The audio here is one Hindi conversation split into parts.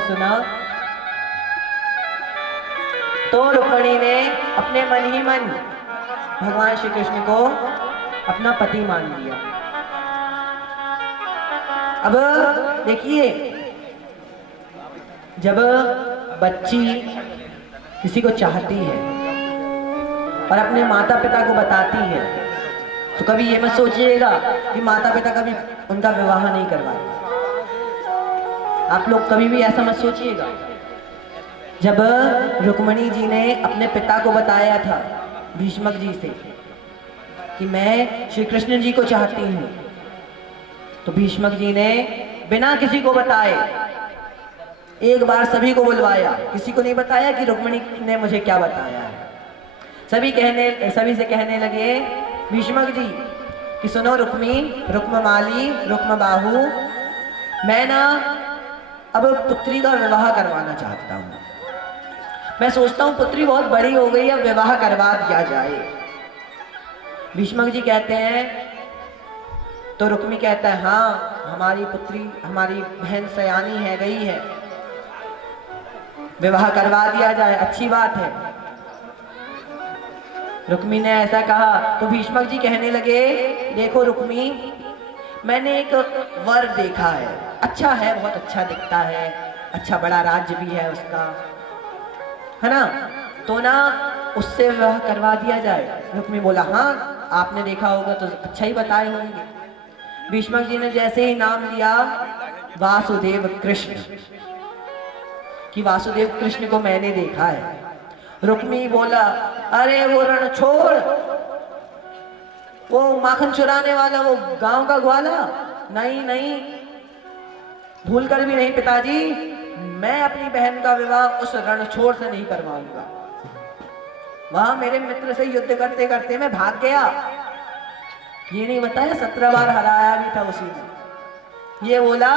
ने सुना तो रुक्मिणी ने अपने मन ही मन भगवान श्री कृष्ण को अपना पति मान लिया। अब देखिए, जब बच्ची किसी को चाहती है और अपने माता पिता को बताती है तो कभी ये मत सोचिएगा कि माता पिता कभी उनका विवाह नहीं करवाए। आप लोग कभी भी ऐसा मत सोचिएगा। जब रुक्मिणी जी ने अपने पिता को बताया था भीष्मक जी से कि मैं श्री कृष्ण जी को चाहती हूं, तो भीष्मक जी ने बिना किसी को बताए एक बार सभी को बुलवाया। किसी को नहीं बताया कि रुक्मिणी ने मुझे क्या बताया है। सभी से कहने लगे भीष्मक जी कि सुनो रुक्मी, रुक्ममाली, रुक्मबाहु, मैं ना अब पुत्री का विवाह करवाना चाहता हूँ। मैं सोचता हूँ पुत्री बहुत बड़ी हो गई, अब विवाह करवा दिया जाए। भीष्मक जी कहते हैं, तो रुक्मी कहता है हाँ, हमारी पुत्री, हमारी बहन सयानी है, गई है, विवाह करवा दिया जाए, अच्छी बात है। रुक्मी ने ऐसा कहा तो भीष्मक जी कहने लगे देखो रुक्मी, मैंने एक वर देखा है, अच्छा है, बहुत अच्छा दिखता है, अच्छा बड़ा राज्य भी है उसका, है ना, तो ना उससे विवाह करवा दिया जाए। रुक्मी बोला हाँ, आपने देखा होगा तो अच्छा ही बताए होंगे। भीष्मक जी ने जैसे ही नाम लिया वासुदेव कृष्ण, कि वासुदेव कृष्ण को मैंने देखा है। रुक्मी बोला अरे वो रण छोड़, वो माखन चुराने वाला, वो गांव का ग्वाला, नहीं नहीं, भूल कर भी नहीं पिताजी, मैं अपनी बहन का विवाह उस रणछोड़ से नहीं करवाऊंगा। वहां मेरे मित्र से युद्ध करते करते मैं भाग गया, ये नहीं बताया 17 बार हराया भी था उसी ने। ये बोला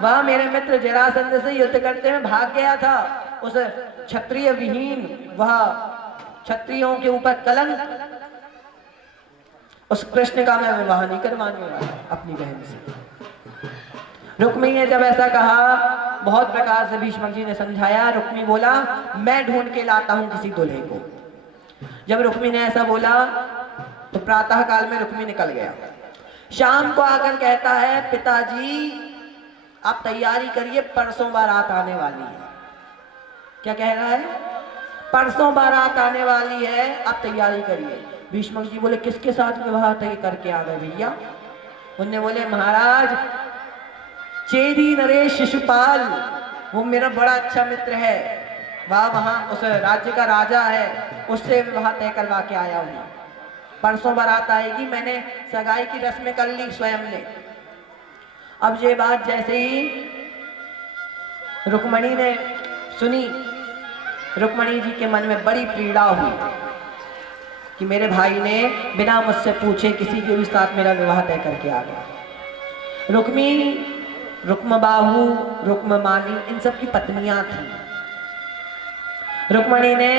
वहां मेरे मित्र जरासंध से युद्ध करते मैं भाग गया था, उस क्षत्रिय विहीन, वह क्षत्रियों के ऊपर कलंक, उस कृष्ण का मैं विवाह नहीं करवाने वाला अपनी बहन से। रुक्मी ने जब ऐसा कहा, बहुत प्रकार से भीष्मक जी ने समझाया। रुक्मी बोला मैं ढूंढ के लाता हूं किसी दूल्हे को। जब रुक्मी ने ऐसा बोला तो प्रातः काल में रुक्मी निकल गया। शाम को आकर कहता है पिताजी आप तैयारी करिए, परसों बारात आने वाली है। क्या कह रहा है? परसों बारात आने वाली है, आप तैयारी करिए। भीष्मक जी बोले किसके साथ विवाह तय करके आ गए भैया? उनने बोले महाराज चेदी नरेश शिशुपाल, वो मेरा बड़ा अच्छा मित्र है, वहां उस राज्य का राजा है, उससे विवाह तय करवा के आया हूं। परसों बारात आएगी, मैंने सगाई की रस्में कर ली स्वयं ने। अब ये बात जैसे ही रुक्मिणी ने सुनी, रुक्मिणी जी के मन में बड़ी पीड़ा हुई कि मेरे भाई ने बिना मुझसे पूछे किसी के भी साथ मेरा विवाह तय करके आ गया। रुक्मी, रुक्मबाहु, रुक्ममाली, इन सब की पत्नियां थी। रुक्मिणी ने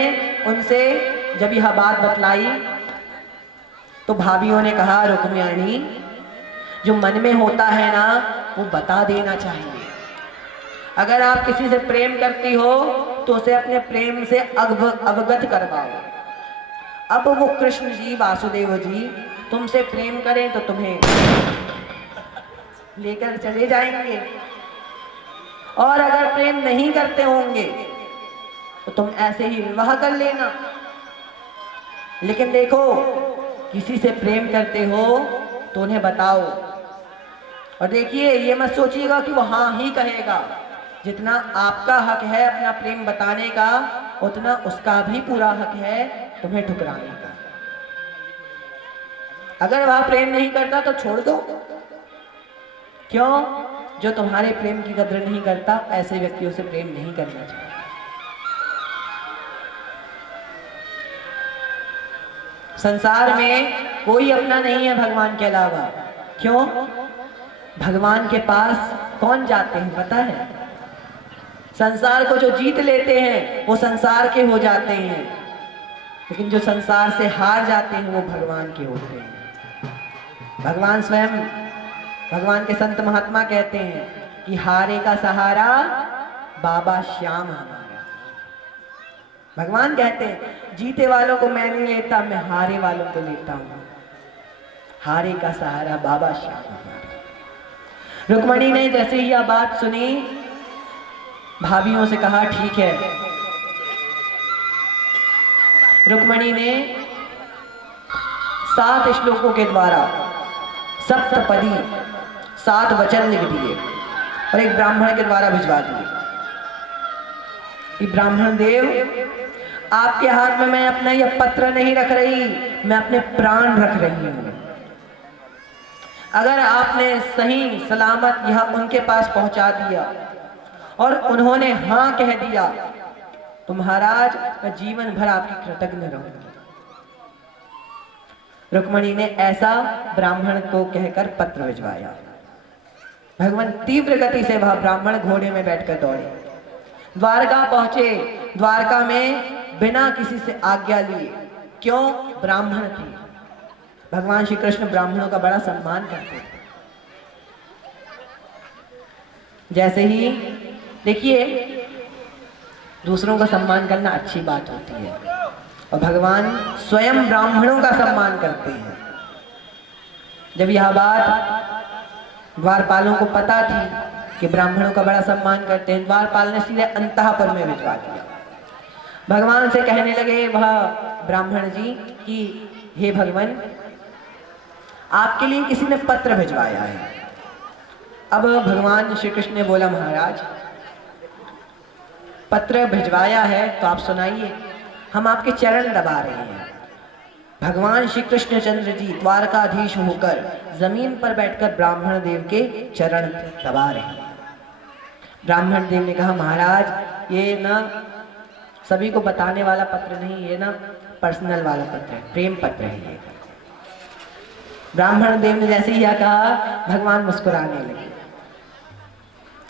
उनसे जब यह बात बतलाई तो भाभियों ने कहा रुक्मिणी जो मन में होता है ना वो बता देना चाहिए। अगर आप किसी से प्रेम करती हो तो उसे अपने प्रेम से अवगत करवाओ। अब वो कृष्ण जी, वासुदेव जी तुमसे प्रेम करें तो तुम्हें लेकर चले जाएंगे, और अगर प्रेम नहीं करते होंगे तो तुम ऐसे ही विवाह कर लेना। लेकिन देखो किसी से प्रेम करते हो तो उन्हें बताओ, और देखिए ये मत सोचिएगा कि वो हाँ ही कहेगा। जितना आपका हक है अपना प्रेम बताने का, उतना उसका भी पूरा हक है तुम्हें ठुकराने का। अगर वह प्रेम नहीं करता तो छोड़ दो। क्यों? जो तुम्हारे प्रेम की कद्र नहीं करता, ऐसे व्यक्तियों से प्रेम नहीं करना चाहिए। संसार में कोई अपना नहीं है भगवान के अलावा। क्यों? भगवान के पास कौन जाते हैं पता है? संसार को जो जीत लेते हैं वो संसार के हो जाते हैं, लेकिन जो संसार से हार जाते हैं वो भगवान के होते हैं। भगवान स्वयं, भगवान के संत महात्मा कहते हैं कि हारे का सहारा बाबा श्याम हमारा। भगवान कहते हैं जीते वालों को मैं नहीं लेता, मैं हारे वालों को लेता हूं। हारे का सहारा बाबा श्याम हमारा। रुक्मणी ने जैसे ही यह बात सुनी, भाभियों से कहा ठीक है। रुक्मणी ने 7 श्लोकों के द्वारा सप्तपदी 7 वचन लिख दिए और एक ब्राह्मण के द्वारा भिजवा दिए कि ब्राह्मण देव, आपके हाथ में मैं अपना यह पत्र नहीं रख रही, मैं अपने प्राण रख रही हूं। अगर आपने सही सलामत यह उनके पास पहुंचा दिया और उन्होंने हां कह दिया तो महाराज मैं जीवन भर आपकी कृतज्ञ रहूंगी। रुक्मणी ने ऐसा ब्राह्मण को कहकर पत्र भिजवाया। भगवान तीव्र गति से वह ब्राह्मण घोड़े में बैठकर दौड़े, द्वारका पहुंचे। द्वारका में बिना किसी से आज्ञा लिए, क्यों? ब्राह्मण थे। भगवान श्री कृष्ण ब्राह्मणों का बड़ा सम्मान करते थे। जैसे ही देखिए, दूसरों का सम्मान करना अच्छी बात होती है और भगवान स्वयं ब्राह्मणों का सम्मान करते हैं। जब यह बात द्वारपालों को पता थी कि ब्राह्मणों का बड़ा सम्मान करते हैं, द्वारपाल ने सीधे अंतःपुर में भिजवा दिया। भगवान से कहने लगे वह ब्राह्मण जी कि हे भगवान, आपके लिए किसी ने पत्र भिजवाया है। अब भगवान श्री कृष्ण ने बोला महाराज, पत्र भिजवाया है तो आप सुनाइए, हम आपके चरण दबा रहे हैं। भगवान श्री कृष्णचंद्र जी द्वारकाधीश होकर जमीन पर बैठकर ब्राह्मण देव के चरण दबा रहे हैं। ब्राह्मण देव ने कहा महाराज, ये ना सभी को बताने वाला पत्र नहीं, ये ना पर्सनल वाला पत्र है, प्रेम पत्र है ये। ब्राह्मण देव ने जैसे ही यह कहा, भगवान मुस्कुराने लगे।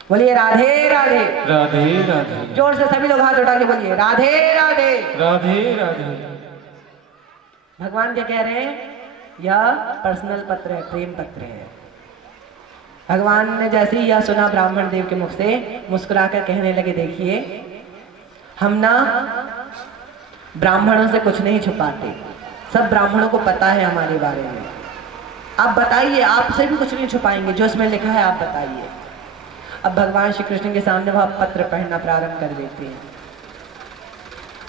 बोलिए राधे राधे। राधे राधे। जोर से सभी लोग हाथ उठा के बोलिए राधे राधे। राधे राधे। भगवान क्या कह रहे हैं? यह पर्सनल पत्र है, प्रेम पत्र है। भगवान ने जैसे ही यह सुना ब्राह्मण देव के मुख से, मुस्कुराकर कहने लगे देखिए, हम ना ब्राह्मणों से कुछ नहीं छुपाते, सब ब्राह्मणों को पता है हमारे बारे में। आप बताइए, आपसे भी कुछ नहीं छुपाएंगे, जो इसमें लिखा है आप बताइए। अब भगवान श्री कृष्ण के सामने वह पत्र पढ़ना प्रारंभ कर देते हैं।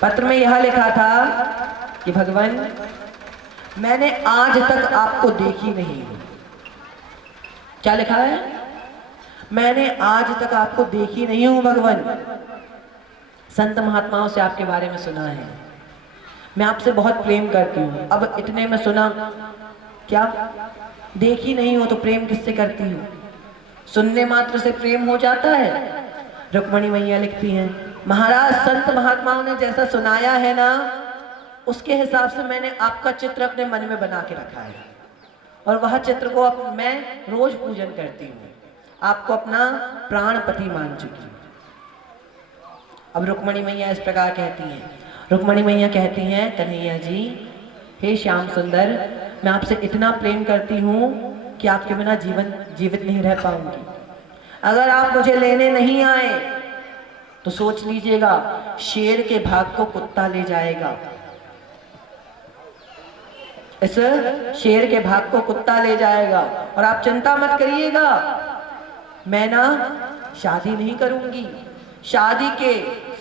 पत्र में यह लिखा था कि भगवान, मैंने आज तक आपको देखी नहीं हूं। क्या लिखा है? मैंने आज तक आपको देखी नहीं हूं भगवान। संत महात्माओं से आपके बारे में सुना है, मैं आपसे बहुत प्रेम करती हूँ। अब इतने में सुना, क्या देखी नहीं हो तो प्रेम किससे करती हूँ? सुनने मात्र से प्रेम हो जाता है? रुक्मणी मैया लिखती हैं, महाराज संत महात्माओं ने जैसा सुनाया है ना, उसके हिसाब से मैंने आपका चित्र अपने मन में बना के रखा है और वह चित्र को अब मैं रोज पूजन करती हूँ। आपको अपना प्राणपति मान चुकी हूँ। अब रुक्मणी मैया इस प्रकार कहती हैं। रुक्मणी मैया कहती हैं, कन्हैया जी, हे श्याम सुंदर, मैं आपसे इतना प्रेम करती हूँ कि आपके बिना जीवित नहीं रह पाऊंगी। अगर आप मुझे लेने नहीं आए तो सोच लीजिएगा, शेर के भाग को कुत्ता ले जाएगा। इस शेर के भाग को कुत्ता ले जाएगा और आप चिंता मत करिएगा, मैं ना शादी नहीं करूंगी। शादी के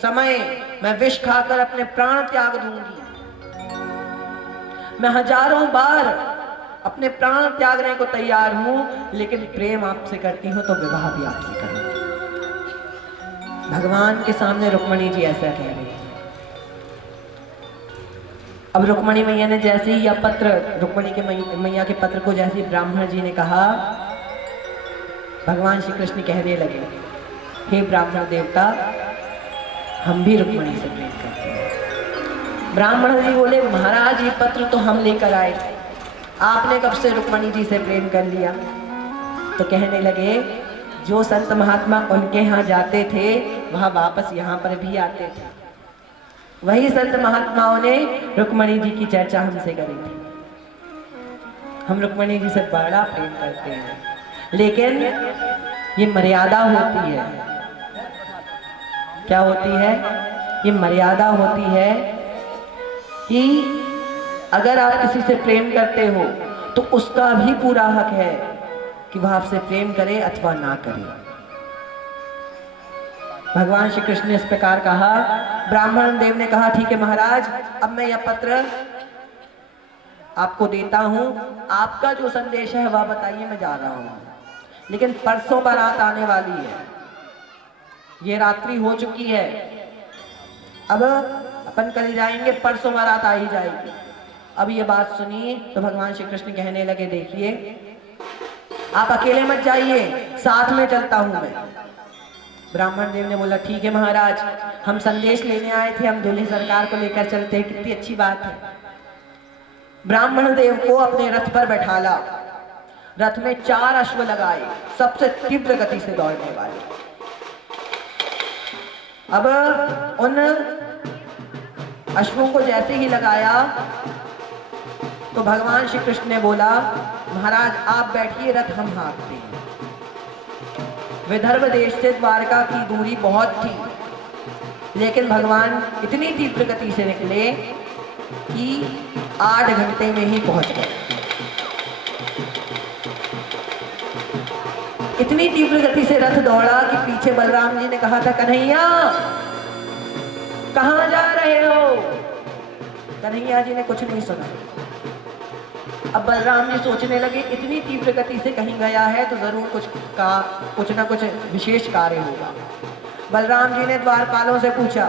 समय मैं विष खाकर अपने प्राण त्याग दूंगी। मैं हजारों बार अपने प्राण त्यागने को तैयार हूं, लेकिन प्रेम आपसे करती हूं तो विवाह भी आपसे करूंगी। भगवान के सामने रुक्मणी जी ऐसा कह रही है। अब रुक्मणी मैया ने जैसे ही यह पत्र, रुक्मणी के मैया के पत्र को जैसे ही ब्राह्मण जी ने कहा, भगवान श्री कृष्ण कहने लगे, हे ब्राह्मण देवता, हम भी रुक्मणी से प्रेम करते हैं। ब्राह्मण जी बोले, महाराज ये पत्र तो हम लेकर आए, आपने कब से रुक्मणी जी से प्रेम कर लिया? तो कहने लगे, जो संत महात्मा उनके यहाँ जाते थे वह वापस यहाँ पर भी आते थे। वही संत महात्माओं ने रुक्मणी जी की चर्चा हमसे करी थी। हम रुक्मणी जी से बड़ा प्रेम करते हैं, लेकिन ये मर्यादा होती है। क्या होती है? ये मर्यादा होती है कि अगर आप किसी से प्रेम करते हो तो उसका भी पूरा हक है कि वह आपसे प्रेम करे अथवा ना करे। भगवान श्री कृष्ण ने इस प्रकार कहा। ब्राह्मण देव ने कहा ठीक है महाराज, अब मैं यह पत्र आपको देता हूं, आपका जो संदेश है वह बताइए, मैं जा रहा हूं। लेकिन परसों बारात आने वाली है, ये रात्रि हो चुकी है, अब अपन कल जाएंगे, परसों बारात आ ही जाएगी। अब ये बात सुनी तो भगवान श्री कृष्ण कहने लगे देखिए आप अकेले मत जाइए, साथ में चलता हूं मैं। ब्राह्मण देव ने बोला ठीक है महाराज, हम संदेश लेने आए थे, हम दूल्हे सरकार को लेकर चलते हैं, कितनी अच्छी बात है। ब्राह्मण देव को अपने रथ पर बैठाला, रथ में 4 अश्व लगाए, सबसे तीव्र गति से दौड़ने वाले। अब उन अश्वों को जैसे ही लगाया तो भगवान श्री कृष्ण ने बोला महाराज आप बैठिए, रथ हम हाँकते हैं। विदर्भ देश से द्वारका की दूरी बहुत थी, लेकिन भगवान इतनी तीव्र गति से निकले कि 8 घंटे में ही पहुंच गए। इतनी तीव्र गति से रथ दौड़ा कि पीछे बलराम जी ने कहा था कन्हैया कहां जा रहे हो? कन्हैया जी ने कुछ नहीं सुना। अब बलराम जी सोचने लगे इतनी तीव्र गति से कहीं गया है तो जरूर कुछ ना कुछ विशेष कार्य होगा। बलराम जी ने द्वारपालों से पूछा